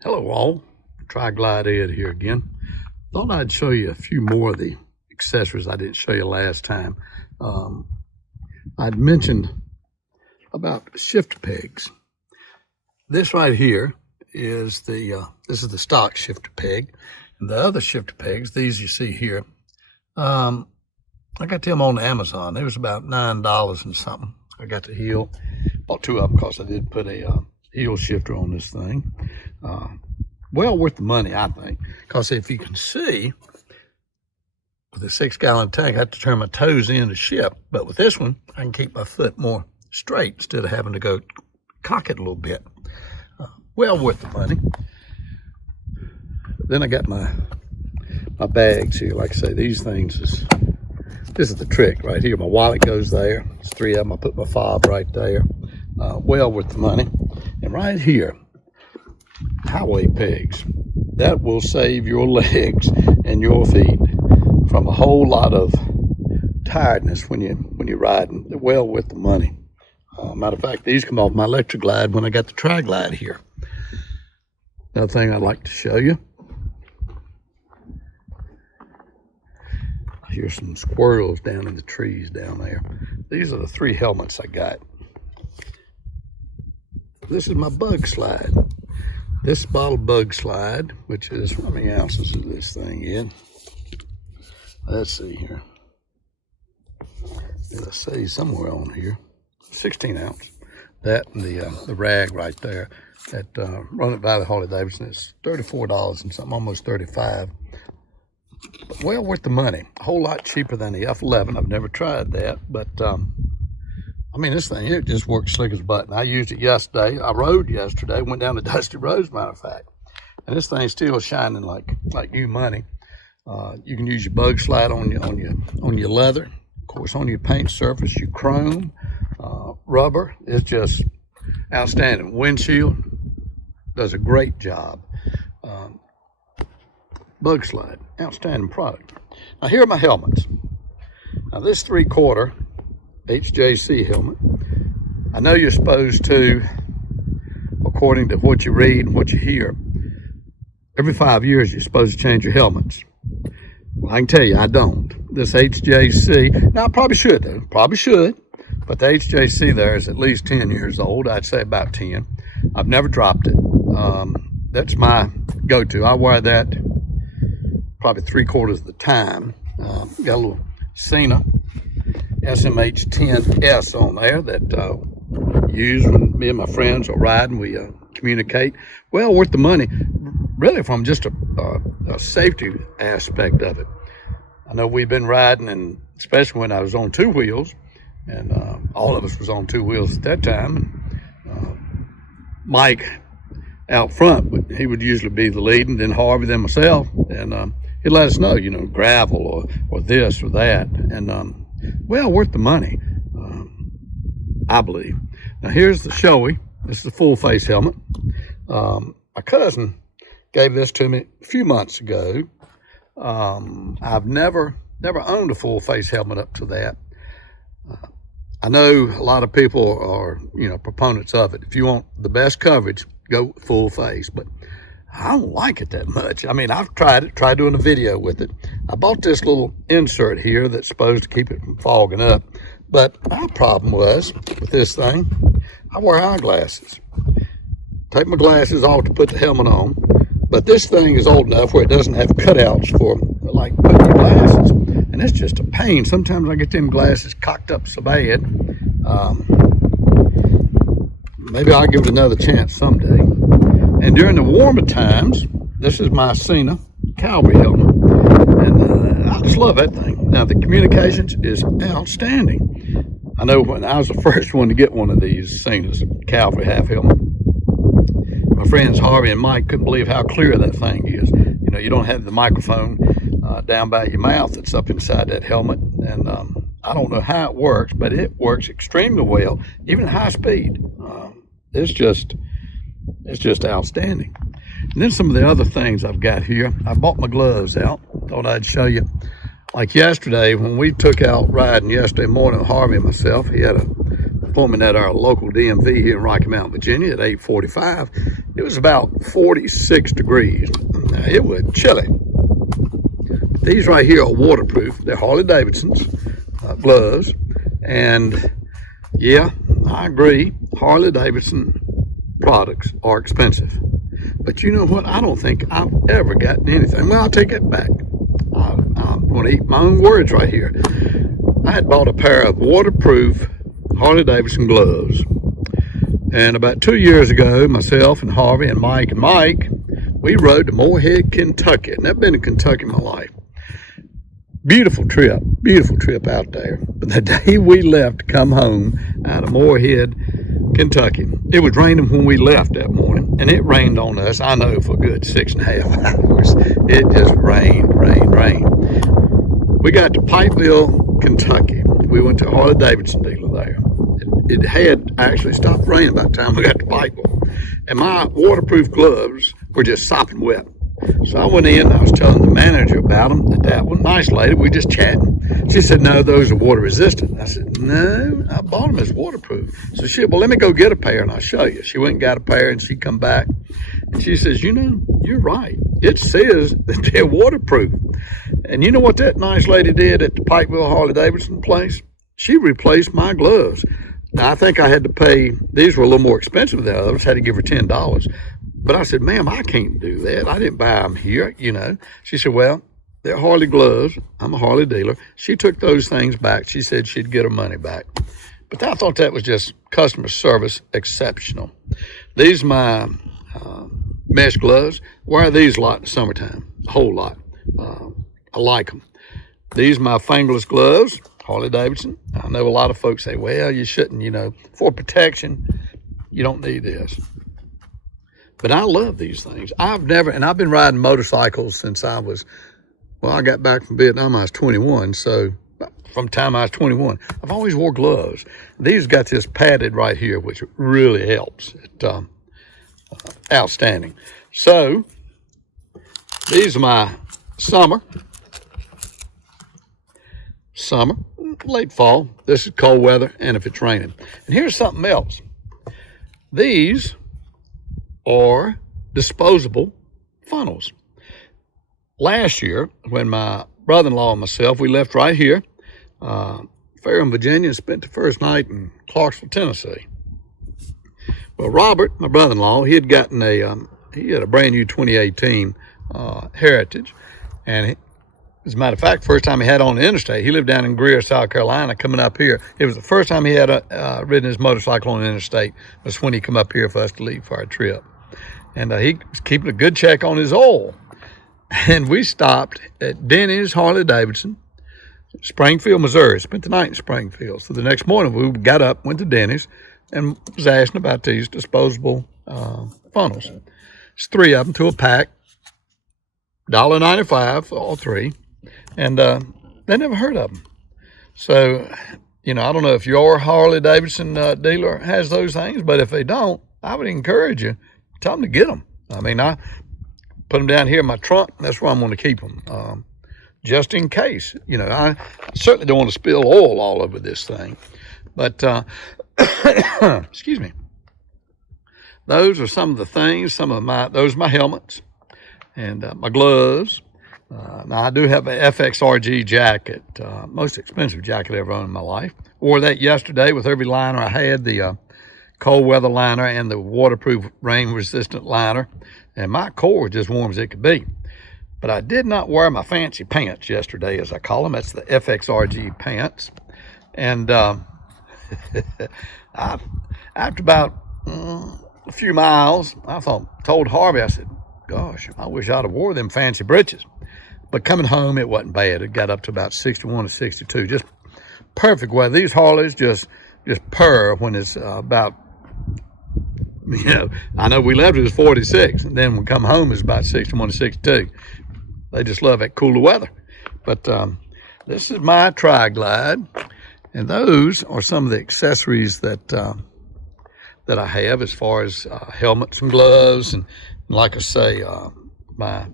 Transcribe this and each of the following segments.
Hello all, Tri-Glide Ed here again. Thought I'd show you a few more of the accessories I didn't show you last time. I'd mentioned about shift pegs. This right here is this is the stock shifter peg. And the other shifter pegs, these you see here, I got them on Amazon. They was about $9 and something. I got the heel, bought two of them because I did put a heel shifter on this thing. Well worth the money, I think, because if you can see, with a 6-gallon tank, I have to turn my toes in to ship, but with this one, I can keep my foot more straight instead of having to go cock it a little bit. Well worth the money. Then I got my bags here. Like I say, these things this is the trick right here. My wallet goes there. There's 3 of them. I put my fob right there. Well worth the money. And right here, highway pegs. That will save your legs and your feet from a whole lot of tiredness when you're riding. They're well worth the money. Matter of fact, these come off my Fxrg Glide when I got the Tri-Glide here. Another thing I'd like to show you. I hear some squirrels down in the trees down there. These are the 3 helmets I got. This is my bug slide. This bottle bug slide, which is, how many ounces is this thing in? Let's see here. It'll say somewhere on here, 16 ounce. That and the rag right there at Run It by the Harley Davidson is $34 and something, almost $35. But well worth the money. A whole lot cheaper than the F11. I've never tried that, but I mean, this thing here just works slick as a button. I used it yesterday. I rode yesterday, went down the dusty roads, matter of fact. And this thing's still shining like new money. You can use your bug slide on your leather, of course, on your paint surface, your chrome, rubber. It's just outstanding. Windshield does a great job. Bug slide, outstanding product. Now here are my helmets. Now this 3/4 Hjc helmet. I know you're supposed to, according to what you read and what you hear, every 5 years you're supposed to change your helmets. Well, I can tell you, I don't. This Hjc, now I probably should though, probably should, but the Hjc there is at least 10 years old. I'd say about 10. I've never dropped it. That's my go-to. I wear that probably 3/4 of the time. Got a little Cena SMH10S on there that use when me and my friends are riding. We communicate. Well worth the money, really, from just a safety aspect of it. I know we've been riding, and especially when I was on 2 wheels, and all of us was on 2 wheels at that time. And, Mike out front, but he would usually be the lead, and then Harvey, then myself, and he'd let us know, you know, gravel or this or that, and well worth the money, I believe. Now here's the Shoei. This is a full face helmet. My cousin gave this to me a few months ago. I've never owned a full face helmet up to that. I know a lot of people are, you know, proponents of it. If you want the best coverage, go full face, but I don't like it that much. I mean, I've tried doing a video with it. I bought this little insert here that's supposed to keep it from fogging up. But my problem was with this thing, I wear eyeglasses. Take my glasses off to put the helmet on. But this thing is old enough where it doesn't have cutouts for, like, putting your glasses. And it's just a pain. Sometimes I get them glasses cocked up so bad. Maybe I'll give it another chance someday. And during the warmer times, this is my Cena Cowboy helmet, and I just love that thing. Now the communications is outstanding. I know when I was the first one to get one of these Cena's Cowboy half helmet, my friends Harvey and Mike couldn't believe how clear that thing is. You know, you don't have the microphone down by your mouth that's up inside that helmet, and I don't know how it works, but it works extremely well, even at high speed. It's just outstanding. And then some of the other things I've got here. I bought my gloves out. Thought I'd show you. Like yesterday, when we took out riding yesterday morning, Harvey and myself, he had a appointment at our local DMV here in Rocky Mount, Virginia at 8:45. It was about 46 degrees. Now, it was chilly. These right here are waterproof. They're Harley Davidson's gloves. And yeah, I agree, Harley Davidson products are expensive. But you know what? I don't think I've ever gotten anything. Well, I'll take it back. I'm going to eat my own words right here. I had bought a pair of waterproof Harley Davidson gloves. And about 2 years ago, myself and Harvey and Mike, we rode to Moorhead, Kentucky. I've never been to Kentucky in my life. Beautiful trip out there. But the day we left to come home out of Moorhead, Kentucky, it was raining when we left that morning, and it rained on us, I know, for a good 6.5 hours. It just rained. We got to Pikeville, Kentucky. We went to a Harley Davidson dealer there. It had actually stopped raining by the time we got to Pikeville. And my waterproof gloves were just sopping wet. So I went in, I was telling the manager about them, that one, nice lady, we just chatting. She said, no, those are water resistant. I said, no, I bought them as waterproof. So she said, well, let me go get a pair and I'll show you. She went and got a pair and she come back and she says, you know, you're right. It says that they're waterproof. And you know what that nice lady did at the Pikeville Harley Davidson place? She replaced my gloves. Now, I think I had to pay, these were a little more expensive than the others, had to give her $10. But I said, ma'am, I can't do that. I didn't buy them here, you know. She said, well, they're Harley gloves. I'm a Harley dealer. She took those things back. She said she'd get her money back. But I thought that was just customer service exceptional. These are my mesh gloves. Wear these a lot in the summertime, a whole lot. I like them. These are my Fangless Gloves, Harley Davidson. I know a lot of folks say, well, you shouldn't, you know, for protection, you don't need this. But I love these things. I've been riding motorcycles since I got back from Vietnam, I was 21. So from the time I was 21, I've always wore gloves. These got this padded right here, which really helps. Outstanding. So these are my summer, late fall. This is cold weather, and if it's raining. And here's something else. These are disposable funnels. Last year, when my brother-in-law and myself, we left right here, Fairham, Virginia, and spent the first night in Clarksville, Tennessee. Well, Robert, my brother-in-law, he had gotten he had a brand new 2018 Heritage, and as a matter of fact, first time he had on the interstate, he lived down in Greer, South Carolina, coming up here. It was the first time he had ridden his motorcycle on the interstate, was when he come up here for us to leave for our trip. And he was keeping a good check on his oil. And we stopped at Denny's Harley Davidson, Springfield, Missouri. Spent the night in Springfield. So the next morning we got up, went to Denny's, and was asking about these disposable funnels. It's 3 of them to a pack, $1.95 for all 3. And they never heard of them. So, you know, I don't know if your Harley Davidson dealer has those things, but if they don't, I would encourage you, tell them to get them. I mean, I put them down here in my trunk. That's where I'm going to keep them, just in case. You know, I certainly don't want to spill oil all over this thing. But, excuse me. Those are some of the things, those are my helmets and my gloves. Now, I do have a Fxrg Jacket, most expensive jacket I ever owned in my life. Wore that yesterday with every liner I had, the cold weather liner and the waterproof rain resistant liner. And my core was just warm as it could be. But I did not wear my fancy pants yesterday, as I call them. That's the Fxrg pants. And after about a few miles, told Harvey, I said, gosh, I wish I'd have wore them fancy breeches. But coming home, it wasn't bad. It got up to about 61 to 62, just perfect weather. These Harleys just purr when it's about, you know, I know we left it was 46, and then when we come home it's about 61 to 62. They just love that cooler weather. But this is my Tri-Glide, and those are some of the accessories that I have as far as helmets and gloves, and like I say, my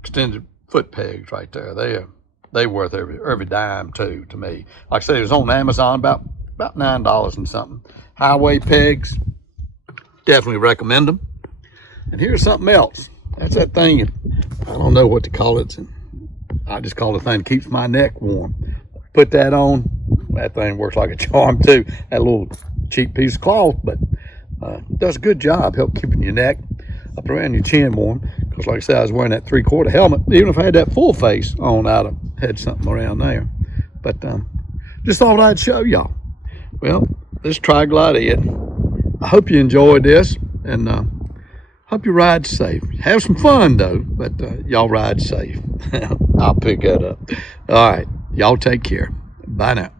extended foot pegs right there. They worth every dime too to me. Like I say, it was on Amazon about about $9 and something. Highway pegs, definitely recommend them. And here's something else. That's that thing, I don't know what to call it. I just call it the thing that keeps my neck warm. Put that on, that thing works like a charm too. That little cheap piece of cloth, but does a good job, help keeping your neck up around your chin warm. Because like I said, I was wearing that 3/4 helmet. Even if I had that full face on, I'd have had something around there. But just thought I'd show y'all. Well, this Tri-Glide it. I hope you enjoyed this, and hope you ride safe. Have some fun though, but y'all ride safe. I'll pick that up. All right, y'all take care. Bye now.